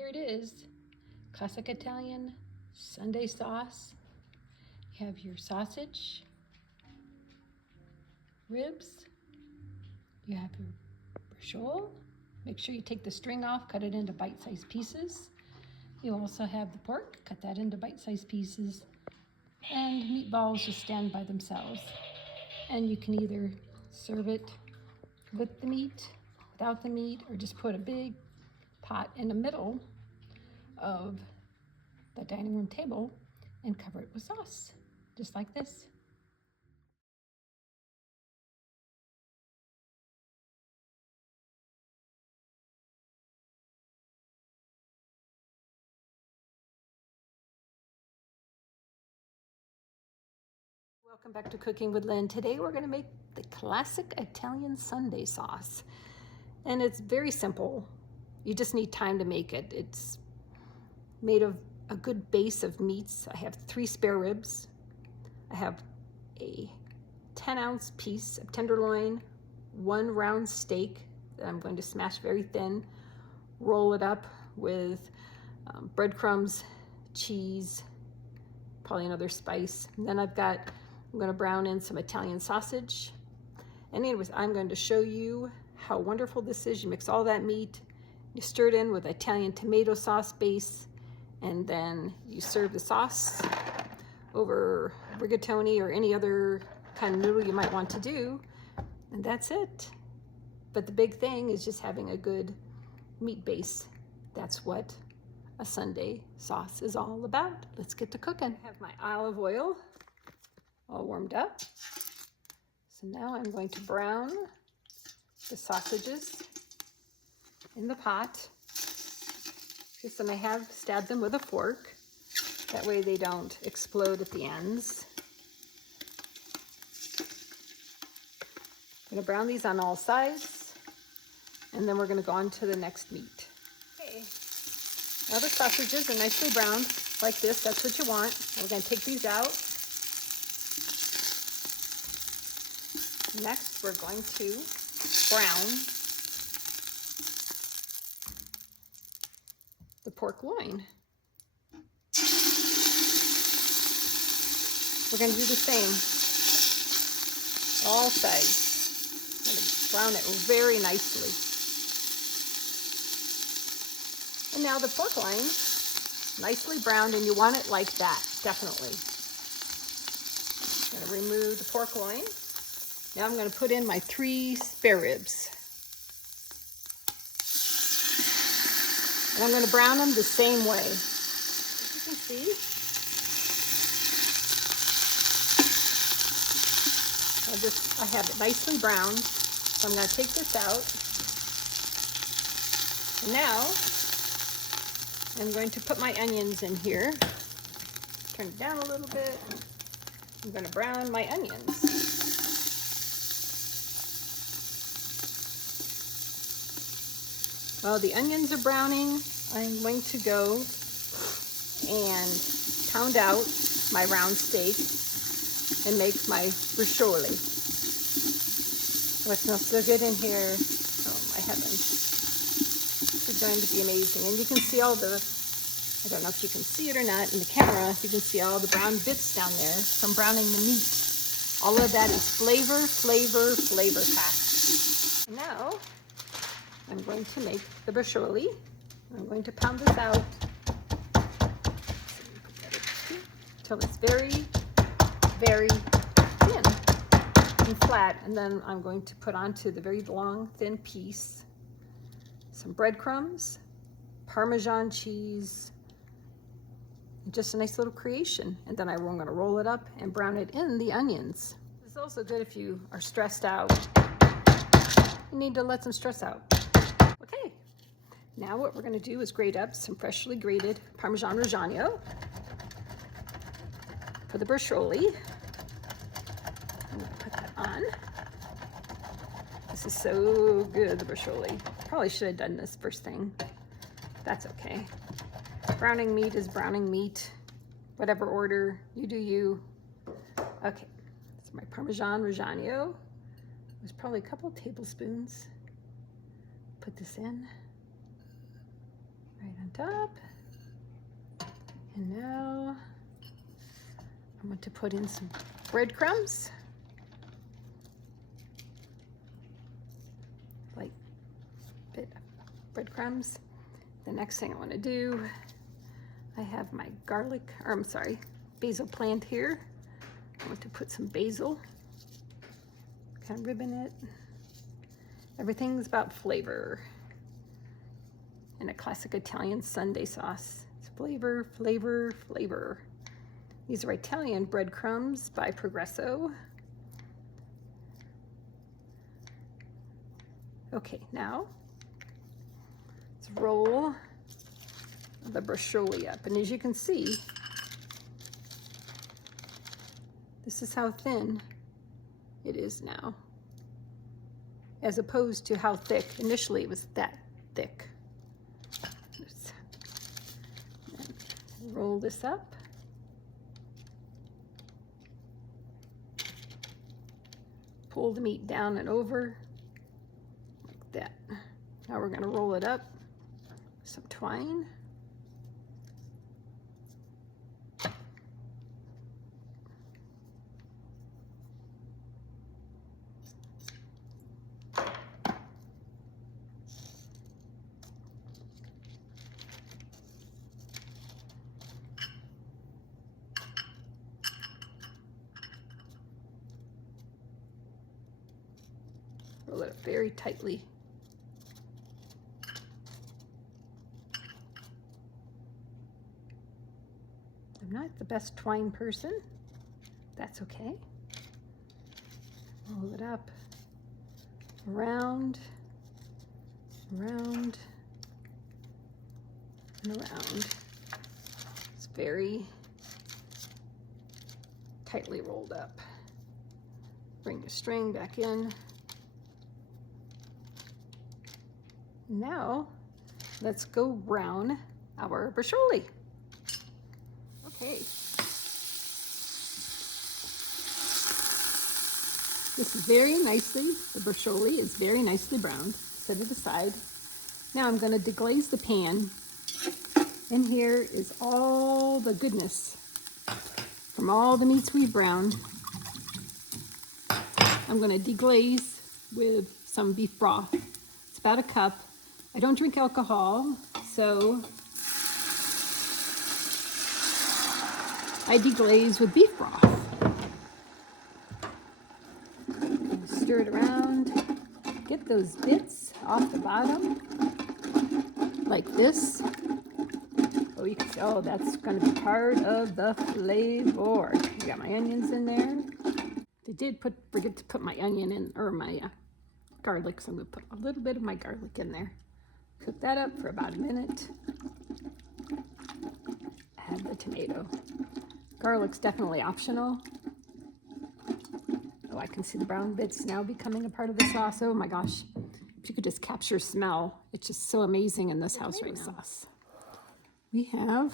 here it is, classic Italian Sunday sauce. You have your sausage, ribs, you have your braciole. Make sure you take the string off, cut it into bite-sized pieces. You also have the pork, cut that into bite-sized pieces. And meatballs just stand by themselves. And you can either serve it with the meat, without the meat, or just put a big pot in the middle of the dining room table and cover it with sauce, just like this. Welcome back to Cooking with Lynn. Today we're going to make the classic Italian Sunday sauce. And it's very simple. You just need time to make it. It's made of a good base of meats. I have 3 spare ribs. I have a 10-ounce piece of tenderloin, 1 round steak that I'm going to smash very thin, roll it up with breadcrumbs, cheese, probably another spice. And then I'm going to brown in some Italian sausage. And anyways, I'm going to show you how wonderful this is. You mix all that meat, you stir it in with Italian tomato sauce base, and then you serve the sauce over rigatoni or any other kind of noodle you might want to do, and that's it. But the big thing is just having a good meat base. That's what a Sunday sauce is all about. Let's get to cooking. I have my olive oil all warmed up. So now I'm going to brown the sausages in the pot. Just, and I have stabbed them with a fork. That way they don't explode at the ends. I'm going to brown these on all sides, and then we're going to go on to the next meat. Okay, now the sausages are nicely browned like this. That's what you want. And we're going to take these out. Next, we're going to brown the pork loin. We're going to do the same, all sides. I'm going to brown it very nicely. And now the pork loin, nicely browned, and you want it like that, definitely. I'm going to remove the pork loin. Now I'm going to put in my 3 spare ribs. And I'm going to brown them the same way. As you can see, I have it nicely browned. So I'm going to take this out. And now I'm going to put my onions in here. Turn it down a little bit. I'm going to brown my onions. While the onions are browning, I'm going to go and pound out my round steak and make my braciole. Oh, it smells so good in here. Oh my heavens. This is going to be amazing. And you can see all the, I don't know if you can see it or not in the camera, you can see all the brown bits down there from browning the meat. All of that is flavor packed. And now, I'm going to make the braciole. I'm going to pound this out until it's very thin and flat. And then I'm going to put onto the very long, thin piece some breadcrumbs, Parmesan cheese, and just a nice little creation. And then I'm going to roll it up and brown it in the onions. This is also good if you are stressed out. You need to let some stress out. Okay, now what we're going to do is grate up some freshly grated Parmigiano-Reggiano for the braciole. I'm going to put that on. This is so good, the braciole. Probably should have done this first thing. That's okay. Browning meat is browning meat. Whatever order, you do you. Okay, that's my Parmigiano-Reggiano. There's probably a couple tablespoons. Put this in. right on top. And now I'm going to put in some breadcrumbs. Like bit of breadcrumbs. The next thing I want to do, I have my basil plant here. I want to put some basil, kind of ribbon it. Everything's about flavor in a classic Italian Sunday sauce. It's flavor, flavor, flavor. These are Italian breadcrumbs by Progresso. Okay, now let's roll the braciole up. And as you can see, this is how thin it is now, as opposed to how thick. Initially it was that thick. Roll this up. Pull the meat down and over like that. Now we're going to roll it up with some twine. Roll it up very tightly. I'm not the best twine person. That's okay. Roll it up, around, around, and around. It's very tightly rolled up. Bring the string back in. Now, let's go brown our braciole. Okay. This is very nicely, the braciole is very nicely browned. Set it aside. Now I'm going to deglaze the pan. And here is all the goodness from all the meats we've browned. I'm going to deglaze with some beef broth. It's about a cup. I don't drink alcohol, so I deglaze with beef broth. Stir it around. Get those bits off the bottom, like this. Oh, you can see, oh, that's going to be part of the flavor. I got my onions in there. I did forget to put my onion in, or my garlic, so I'm going to put a little bit of my garlic in there. Cook that up for about a minute. Add the tomato. Garlic's definitely optional. Oh, I can see the brown bits now becoming a part of the sauce. Oh my gosh. If you could just capture smell. It's just so amazing in this house right now. Sauce. We have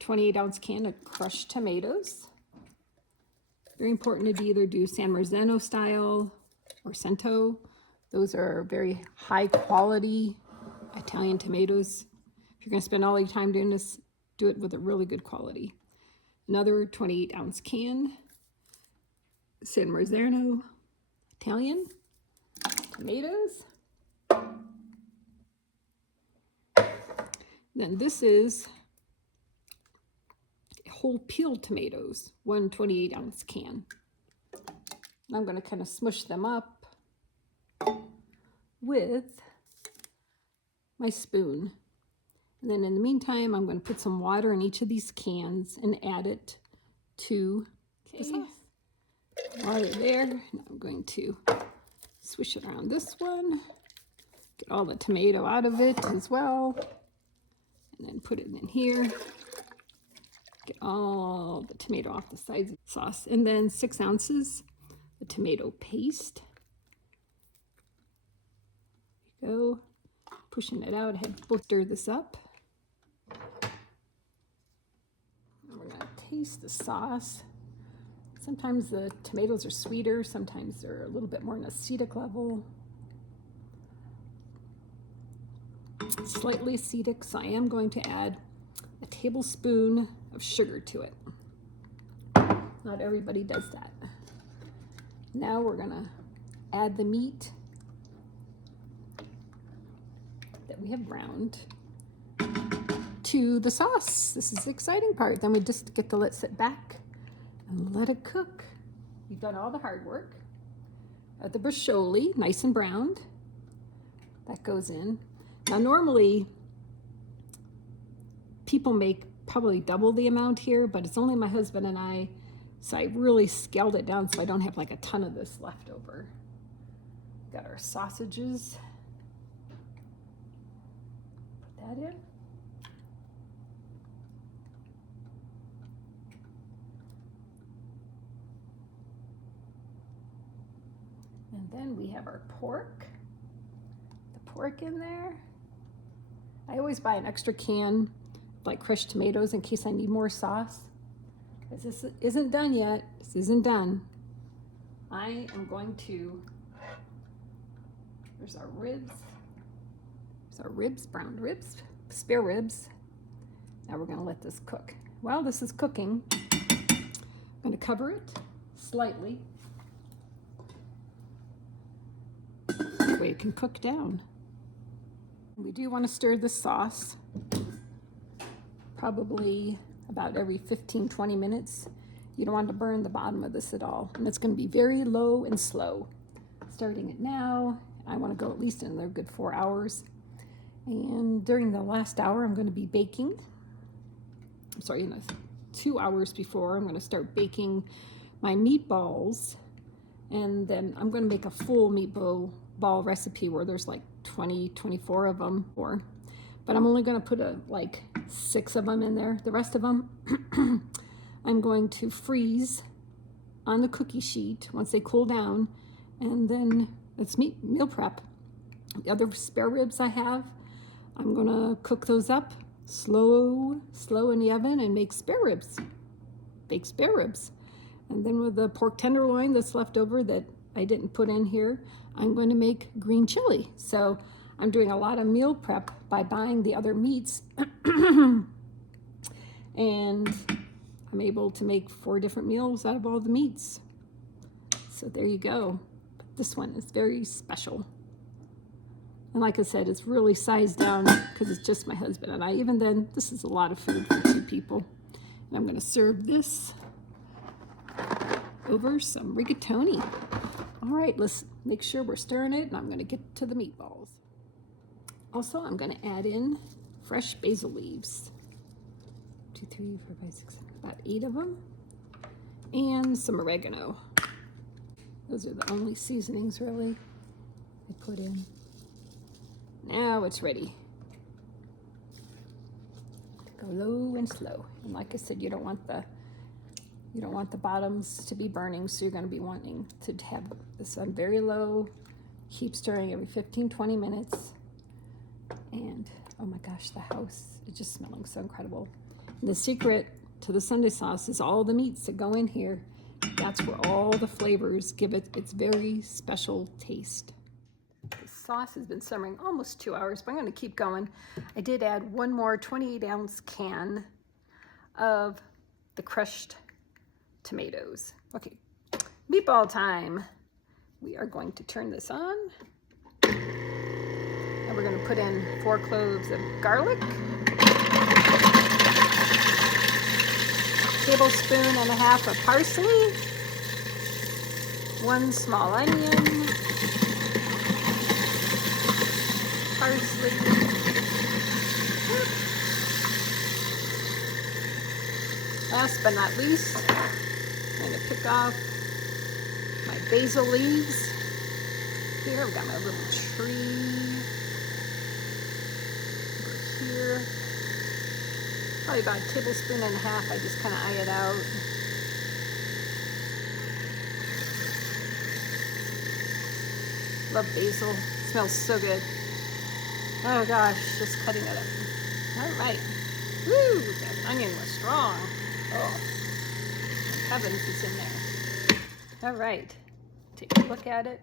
28-ounce can of crushed tomatoes. Very important to either do San Marzano style or Cento. Those are very high quality Italian tomatoes. If you're going to spend all your time doing this, do it with a really good quality. Another 28-ounce can, San Marzano Italian tomatoes. Then this is whole peeled tomatoes, one 28-ounce can. I'm going to kind of smush them up with my spoon. And then in the meantime, I'm going to put some water in each of these cans and add it to the sauce. Water there. Now I'm going to swish it around this one. Get all the tomato out of it as well. And then put it in here. Get all the tomato off the sides of the sauce. And then 6 ounces of tomato paste. There you go. Pushing it out. I had to stir this up. And we're going to taste the sauce. Sometimes the tomatoes are sweeter. Sometimes they're a little bit more on acetic level. slightly acidic, so I am going to add a tablespoon of sugar to it. Not everybody does that. Now we're gonna add the meat that we have browned to the sauce. This is the exciting part. Then we just get to let it sit back and let it cook. We've done all the hard work. The braciole, nice and browned, that goes in. Now normally people make probably double the amount here, but it's only my husband and I, so I really scaled it down so I don't have like a ton of this left over. Got our sausages. Put that in. And then we have our pork. The pork in there. I always buy an extra can of like crushed tomatoes in case I need more sauce. Because this isn't done yet. This isn't done. I am going to, there's our ribs. There's our ribs, browned ribs, spare ribs. Now we're gonna let this cook. While this is cooking, I'm gonna cover it slightly. That way it can cook down. We do want to stir the sauce probably about every 15-20 minutes. You don't want to burn the bottom of this at all. And it's going to be very low and slow. Starting it now, I want to go at least another good 4 hours. And during the last hour, I'm going to be baking. I'm sorry, 2 hours before, I'm going to start baking my meatballs. And then I'm going to make a full meatball recipe where there's like 24 of them, but I'm only going to put like 6 of them in there. The rest of them I'm going to freeze on the cookie sheet once they cool down, and then it's meal prep. The other spare ribs I have, I'm going to cook those up slow in the oven and make spare ribs, bake spare ribs. And then with the pork tenderloin that's left over that I didn't put in here, I'm going to make green chili. So I'm doing a lot of meal prep by buying the other meats. And I'm able to make 4 different meals out of all the meats. So there you go. This one is very special. And like I said, it's really sized down because it's just my husband and I. Even then, this is a lot of food for 2 people. And I'm going to serve this over some rigatoni. All right, let's make sure we're stirring it, and I'm going to get to the meatballs. Also, I'm going to add in fresh basil leaves. 2, 3, 4, 5, 6, 7, about 8 of them. And some oregano. Those are the only seasonings, really, I put in. Now it's ready. Go low and slow. And like I said, you don't want the bottoms to be burning, so you're going to be wanting to have this on very low. Keep stirring every 15-20 minutes. And oh my gosh, the house is just smelling so incredible. And the secret to the Sunday sauce is all the meats that go in here. That's where all the flavors give it its very special taste. The sauce has been simmering almost 2 hours, but I'm going to keep going. I did add one more 28-ounce can of the crushed tomatoes. Okay, meatball time. We are going to turn this on. And we're going to put in 4 cloves of garlic, tablespoon and a half of parsley, 1 small onion, parsley, last but not least, I'm going to pick off my basil leaves. Here I've got my little tree over here. Probably about a tablespoon and a half. I just kind of eye it out. Love basil. It smells so good. Oh gosh, just cutting it up. All right. Woo, that onion was strong. Oh, heavens, it's in there. All right, take a look at it.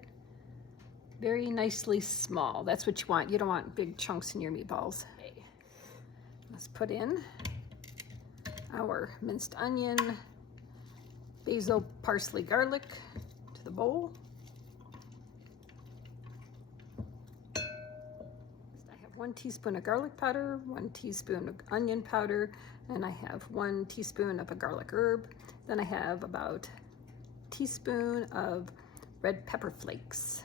very nicely small. That's what you want. You don't want big chunks in your meatballs. Okay. Let's put in our minced onion, basil, parsley, garlic to the bowl. I have 1 teaspoon of garlic powder, 1 teaspoon of onion powder, and I have 1 teaspoon of a garlic herb. Then I have about a teaspoon of red pepper flakes.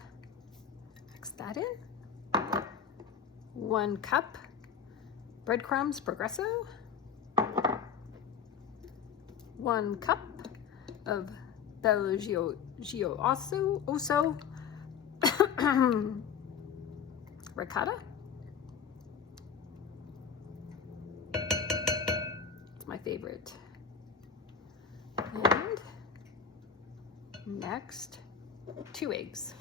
Mix that in. 1 cup breadcrumbs progresso. 1 cup of osso ricotta. It's my favorite. And next, 2 eggs.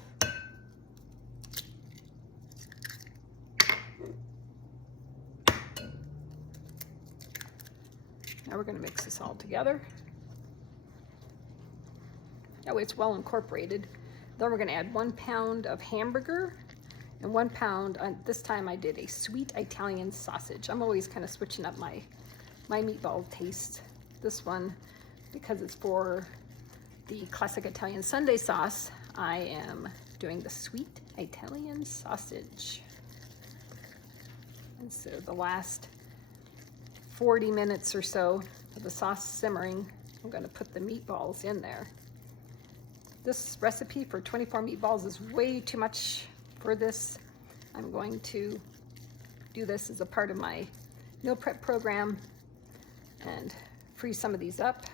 Now we're going to mix this all together. That way it's well incorporated. Then we're going to add 1 pound of hamburger and 1 pound, this time I did a sweet Italian sausage. I'm always kind of switching up my meatball taste. This one, because it's for the classic Italian Sunday sauce, I am doing the sweet Italian sausage. And so the last 40 minutes or so of the sauce simmering, I'm going to put the meatballs in there. This recipe for 24 meatballs is way too much for this. I'm going to do this as a part of my meal prep program and freeze some of these up,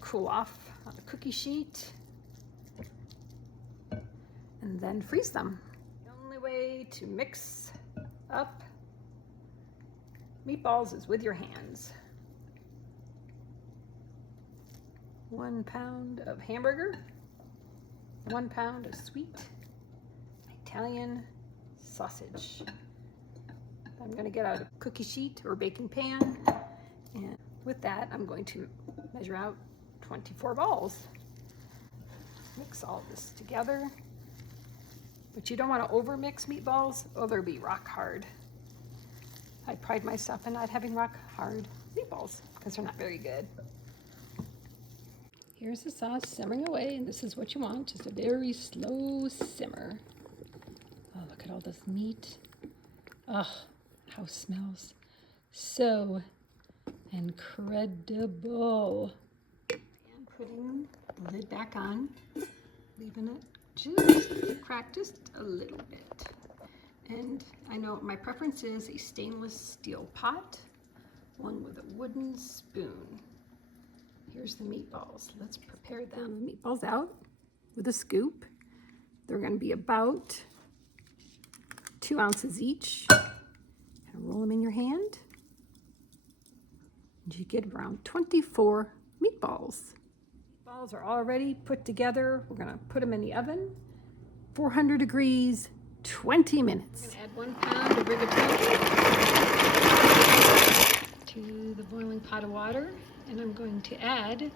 cool off on a cookie sheet, and then freeze them. The only way to mix up meatballs is with your hands. 1 pound of hamburger, 1 pound of sweet Italian sausage. I'm going to get out a cookie sheet or baking pan, and with that I'm going to measure out 24 balls. Mix all this together, but you don't want to overmix meatballs or they'll be rock hard. I pride myself in not having rock hard meatballs because they're not very good. Here's the sauce simmering away, and this is what you want, just a very slow simmer. Oh, look at all this meat. Oh, how it smells so incredible. And putting the lid back on, leaving it just cracked just a little bit. And I know my preference is a stainless steel pot, one with a wooden spoon. Here's the meatballs. Let's prepare them. Meatballs out with a scoop. They're going to be about 2 ounces each. And roll them in your hand. And you get around 24 meatballs. Meatballs are already put together. We're going to put them in the oven, 400 degrees, 20 minutes. I'm going to add 1 pound of ricotta to the boiling pot of water, and I'm going to add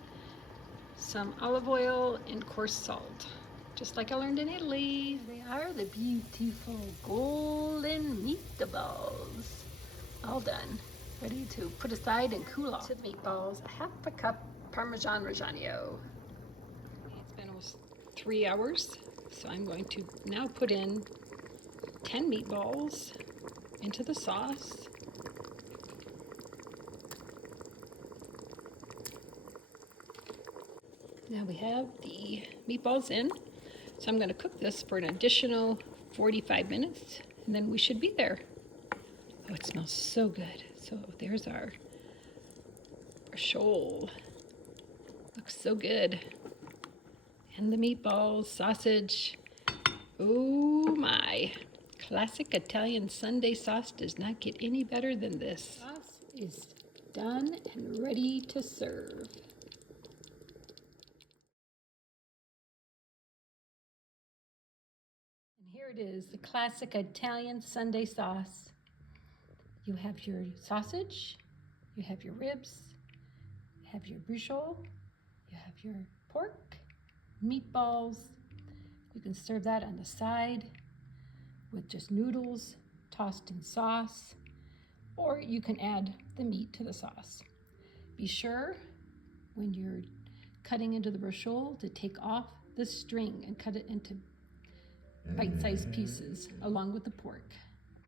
some olive oil and coarse salt, just like I learned in Italy. They are the beautiful golden meatballs. All done, ready to put aside and cool off. To the meatballs, 1/2 cup Parmigiano-Reggiano. It's been almost 3 hours, so I'm going to now put in 10 meatballs into the sauce. Now we have the meatballs in, so I'm going to cook this for an additional 45 minutes, and then we should be there. Oh, it smells so good. So there's our braciole. Looks so good. And the meatballs, sausage. Oh my. Classic Italian Sunday sauce does not get any better than this. Sauce is done and ready to serve. And here it is, the classic Italian Sunday sauce. You have your sausage, you have your ribs, you have your braciole, you have your pork, meatballs, You can serve that on the side with just noodles tossed in sauce, or you can add the meat to the sauce. Be sure when you're cutting into the braciole to take off the string and cut it into bite-sized pieces along with the pork.